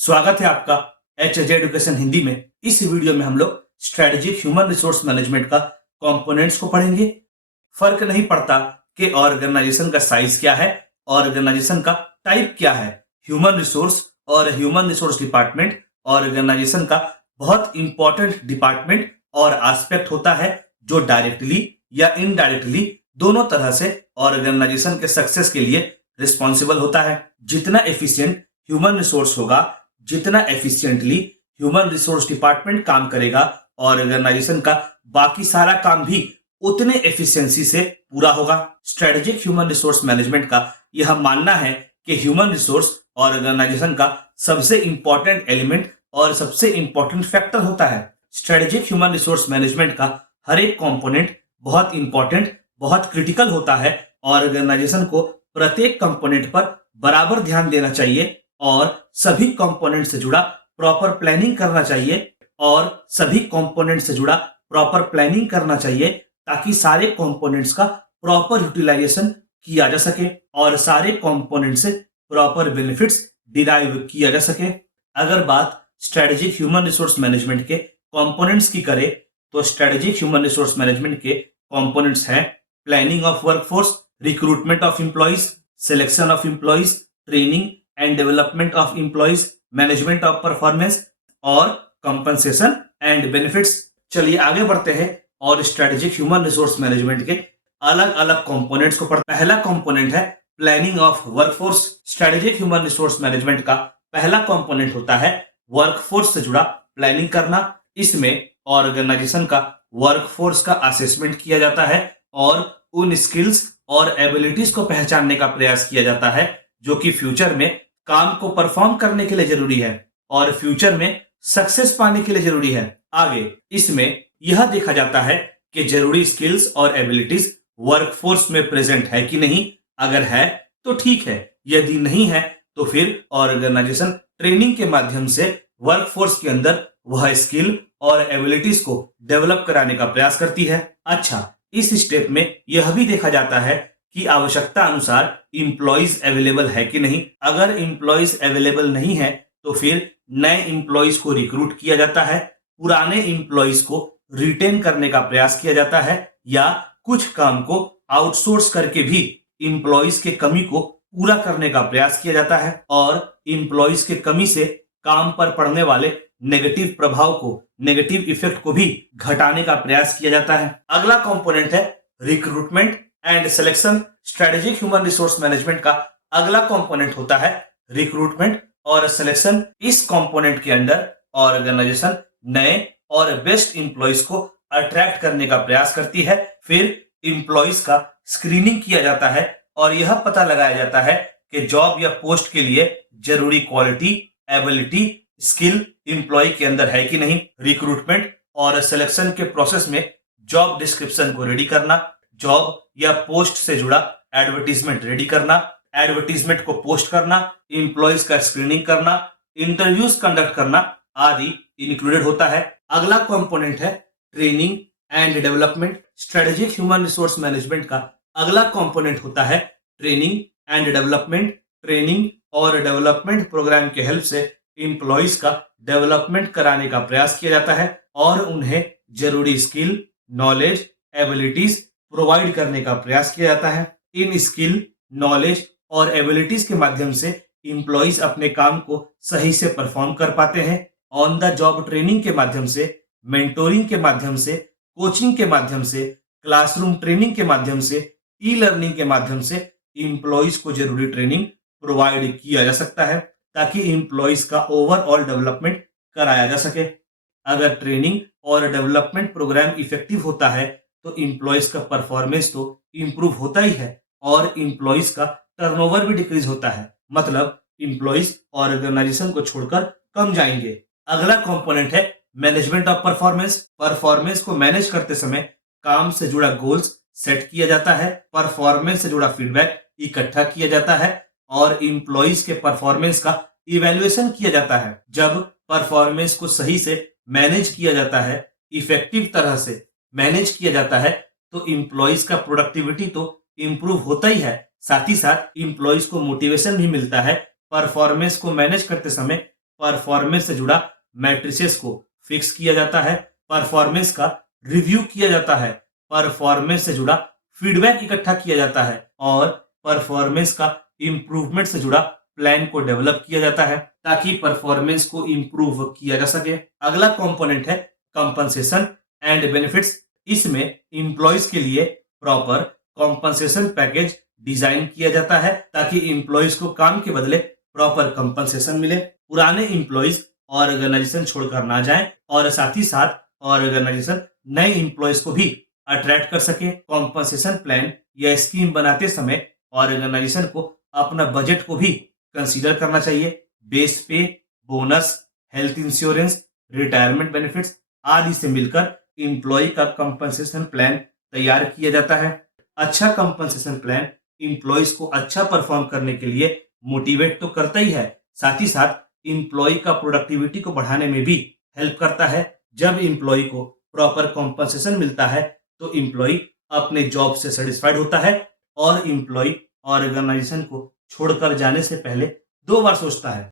स्वागत है आपका एच एजुकेशन हिंदी में। इस वीडियो में हम लोग स्ट्रेटेजिक ह्यूमन रिसोर्स मैनेजमेंट का कंपोनेंट्स को पढ़ेंगे। फर्क नहीं पड़ता कि ऑर्गेनाइजेशन का साइज क्या है, ऑर्गेनाइजेशन का टाइप क्या है। ह्यूमन रिसोर्स और ह्यूमन रिसोर्स डिपार्टमेंट ऑर्गेनाइजेशन का बहुत इंपॉर्टेंट डिपार्टमेंट और एस्पेक्ट होता है, जो डायरेक्टली या इनडायरेक्टली दोनों तरह से ऑर्गेनाइजेशन के सक्सेस के लिए रिस्पॉन्सिबल होता है। जितना एफिशिएंट ह्यूमन रिसोर्स होगा, जितना एफिशिएंटली ह्यूमन रिसोर्स डिपार्टमेंट काम करेगा, ऑर्गेनाइजेशन का बाकी सारा काम भी उतने एफिशिएंसी से पूरा होगा। स्ट्रेटेजिक ह्यूमन रिसोर्स मैनेजमेंट का यह मानना है कि ह्यूमन रिसोर्स ऑर्गेनाइजेशन का सबसे इंपॉर्टेंट एलिमेंट और सबसे इंपॉर्टेंट फैक्टर होता है। स्ट्रेटेजिक ह्यूमन रिसोर्स मैनेजमेंट का हर एक कंपोनेंट बहुत इंपॉर्टेंट, बहुत क्रिटिकल होता है। ऑर्गेनाइजेशन को प्रत्येक कंपोनेंट पर बराबर ध्यान देना चाहिए और सभी कंपोनेंट से जुड़ा प्रॉपर प्लानिंग करना चाहिए ताकि सारे कंपोनेंट्स का प्रॉपर यूटिलाइजेशन किया जा सके और सारे कंपोनेंट से प्रॉपर बेनिफिट्स डिराइव किया जा सके। अगर बात स्ट्रेटेजिक ह्यूमन रिसोर्स मैनेजमेंट के कंपोनेंट्स की करें तो स्ट्रेटेजिक ह्यूमन रिसोर्स मैनेजमेंट के कंपोनेंट्स हैं planning of workforce, recruitment of employees, selection of employees, training and development of employees, management of performance और कंपनसेशन एंड बेनिफिट्स। चलिए आगे बढ़ते हैं और स्ट्रेटेजिक ह्यूमन रिसोर्स मैनेजमेंट के अलग अलग कंपोनेंट्स को पढ़ते हैं। पहला कंपोनेंट है planning of workforce. Strategic human resource management का पहला कंपोनेंट होता है वर्कफोर्स से जुड़ा प्लानिंग करना। इसमें ऑर्गेनाइजेशन का वर्कफोर्स का असेसमेंट किया जाता है और उन स्किल्स और एबिलिटीज को पहचानने का प्रयास किया जाता है जो कि फ्यूचर में काम को परफॉर्म करने के लिए जरूरी है और फ्यूचर में सक्सेस पाने के लिए जरूरी है। आगे इसमें यह देखा जाता है कि जरूरी स्किल्स और एबिलिटीज वर्कफोर्स में प्रेजेंट है कि नहीं। अगर है तो ठीक है, यदि नहीं है तो फिर ऑर्गेनाइजेशन ट्रेनिंग के माध्यम से वर्कफोर्स के अंदर वह स्किल और एबिलिटीज को डेवलप कराने का प्रयास करती है। अच्छा, इस स्टेप में यह भी देखा जाता है कि आवश्यकता अनुसार इंप्लॉइज अवेलेबल है कि नहीं। अगर इंप्लॉइज अवेलेबल नहीं है तो फिर नए इंप्लॉइज को रिक्रूट किया जाता है, पुराने इंप्लॉइज को रिटेन करने का प्रयास किया जाता है या कुछ काम को आउटसोर्स करके भी इंप्लॉइज के कमी को पूरा करने का प्रयास किया जाता है और इंप्लॉइज के कमी से काम पर पड़ने वाले नेगेटिव प्रभाव को, नेगेटिव इफेक्ट को भी घटाने का प्रयास किया जाता है। अगला कंपोनेंट है recruitment and selection. Strategic human resource management का अगला कंपोनेंट होता है रिक्रूटमेंट और सिलेक्शन। इस कंपोनेंट के अंडर ऑर्गेनाइजेशन नए और बेस्ट इंप्लॉइज को अट्रैक्ट करने का प्रयास करती है। फिर इंप्लॉइज का स्क्रीनिंग किया जाता है और यह पता लगाया जाता है कि जॉब या पोस्ट के लिए जरूरी क्वालिटी, एबिलिटी, स्किल इंप्लॉय के अंदर है कि नहीं। रिक्रूटमेंट और सिलेक्शन के प्रोसेस में जॉब डिस्क्रिप्शन को रेडी करना, जॉब या पोस्ट से जुड़ा एडवर्टीजमेंट रेडी करना, एडवर्टीजमेंट को पोस्ट करना, इंप्लॉइज का स्क्रीनिंग करना, इंटरव्यूज कंडक्ट करना आदि इंक्लूडेड होता है। अगला कंपोनेंट है training and development. Strategic human resource management का अगला कंपोनेंट होता है ट्रेनिंग एंड डेवलपमेंट। ट्रेनिंग और डेवलपमेंट प्रोग्राम के हेल्प से इंप्लॉइज का डेवलपमेंट कराने का प्रयास किया जाता है और उन्हें जरूरी स्किल, नॉलेज, एबिलिटीज प्रोवाइड करने का प्रयास किया जाता है। इन स्किल, नॉलेज और एबिलिटीज के माध्यम से इंप्लॉइज अपने काम को सही से परफॉर्म कर पाते हैं। ऑन द जॉब ट्रेनिंग के माध्यम से, मेंटोरिंग के माध्यम से, कोचिंग के माध्यम से, क्लासरूम ट्रेनिंग के माध्यम से, ई लर्निंग के माध्यम से इंप्लॉइज को जरूरी ट्रेनिंग प्रोवाइड किया जा सकता है ताकि इंप्लॉइज का ओवरऑल डेवलपमेंट कराया जा सके। अगर ट्रेनिंग और डेवलपमेंट प्रोग्राम इफेक्टिव होता है तो इंप्लॉइज का परफॉर्मेंस तो इंप्रूव होता ही है और इंप्लॉइज का टर्नओवर भी डिक्रीज होता है, मतलब इंप्लॉइज ऑर्गेनाइजेशन को छोड़कर कम जाएंगे। अगला कंपोनेंट है मैनेजमेंट ऑफ परफॉर्मेंस। परफॉर्मेंस को मैनेज करते समय काम से जुड़ा गोल्स सेट किया जाता है, परफॉर्मेंस से जुड़ा फीडबैक इकट्ठा किया जाता है और इंप्लॉइज के परफॉर्मेंस का इवैल्यूएशन किया जाता है। जब परफॉर्मेंस को सही से मैनेज किया जाता है, इफेक्टिव तरह से मैनेज किया जाता है, तो इंप्लॉइज का प्रोडक्टिविटी तो इंप्रूव होता ही है, साथ ही साथ इंप्लॉइज को मोटिवेशन भी मिलता है। परफॉर्मेंस को मैनेज करते समय परफॉर्मेंस से जुड़ा मैट्रिसेस को फिक्स किया जाता है, परफॉर्मेंस का रिव्यू किया जाता है, परफॉर्मेंस से जुड़ा फीडबैक इकट्ठा किया जाता है और परफॉर्मेंस का इंप्रूवमेंट से जुड़ा प्लान को डेवलप किया जाता है ताकि परफॉर्मेंस को इंप्रूव किया जा सके। अगला कंपोनेंट है कंपनसेशन एंड बेनिफिट्स। इसमें एम्प्लॉयज के लिए प्रॉपर कॉम्पनसेशन पैकेज डिजाइन किया जाता है ताकि एम्प्लॉयज को काम के बदले प्रॉपर कंपनसेशन मिले, पुराने एम्प्लॉयज ऑर्गेनाइजेशन छोड़कर ना जाएं और साथ ही साथ ऑर्गेनाइजेशन नए एम्प्लॉयज को भी अट्रैक्ट कर सके। कॉम्पनसेशन प्लान या स्कीम बनाते समय ऑर्गेनाइजेशन को अपना बजट को भी कंसीडर करना चाहिए। बेस पे, bonus, health insurance, retirement benefits आदि से मिलकर एम्प्लॉय का कंपनसेशन प्लान तैयार किया जाता है। अच्छा कंपनसेशन प्लान एम्प्लॉयज को अच्छा परफॉर्म करने के लिए मोटिवेट तो करता ही है, साथ ही साथ एम्प्लॉय का प्रोडक्टिविटी को बढ़ाने में भी हेल्प करता है। जब एम्प्लॉय को प्रॉपर कॉम्पनसेशन मिलता है तो एम्प्लॉय अपने जॉब से सेटिस्फाइड होता है और एम्प्लॉय ऑर्गेनाइजेशन को छोड़कर जाने से पहले 2 बार सोचता है।